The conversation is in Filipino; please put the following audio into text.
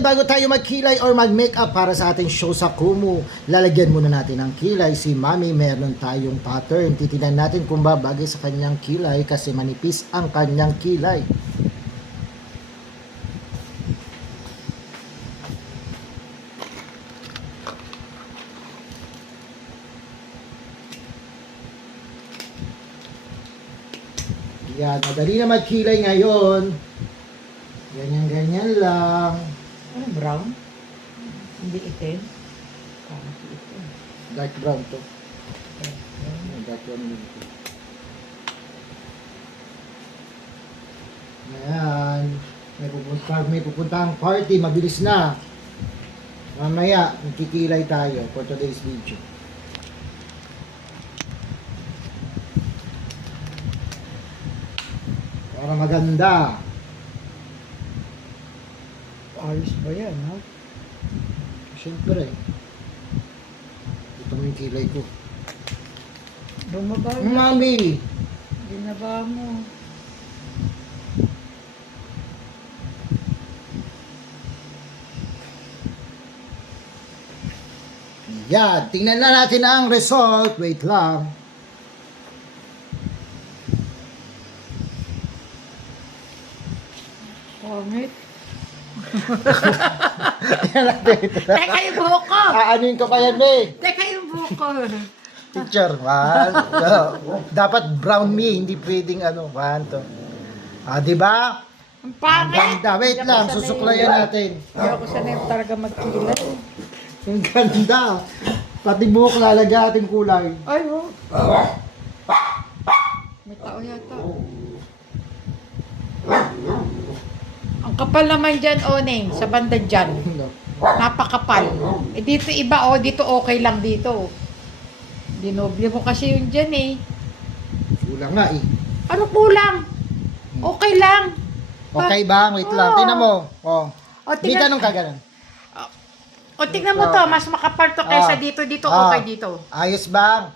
Ngayon, bago tayo magkilay or mag-makeup para sa ating show sa Kumu, lalagyan muna natin ng kilay. Si Mami, meron tayong pattern. Titignan natin kung babagay sa kanyang kilay kasi manipis ang kanyang kilay. Yan, madali na magkilay ngayon. Ganyan-ganyan lang. Ano, brown? Hindi itim? Parang itim. Dark brown to. Dark brown din ito. Ayan. May pupuntahang party. Mabilis na. Mamaya, magkikilay tayo for today's video. Para maganda. Ayos ba yan, ha? Siyempre. Ito yung kilay ko. Bumaba na. Mami! Ginaba mo. Yan. Tingnan na natin ang result. Wait lang. Pangit. Yan natin. Teka yung buhok ko! Aanuin ko pa yan, May. Teka yung buhok ko! Picture, man. Dapat brown me, hindi pwedeng ano, man to. Di ba? Ang Ang pangit! ganda. Wait Hindi lang, ako sanay- susuklayan natin. Hindi ako sanay talaga magkilay. Ang ganda. Pati buhok lalagyan ating kulay. Ay, oh. May tao yata. Ang kapal naman dyan, Oneng, sa banda dyan. Napakapal. Eh dito iba, oh, dito okay lang dito. Dinobyo mo kasi yun dyan eh. Kulang nga eh. Ano kulang? Okay lang. Okay ba? Wait lang. Oo. Tingnan mo. Oh. O, May tingnan, tanong ka ganun. o, tingnan mo to, mas makapal to kaysa dito. Dito Ah. okay dito. Ayos ba?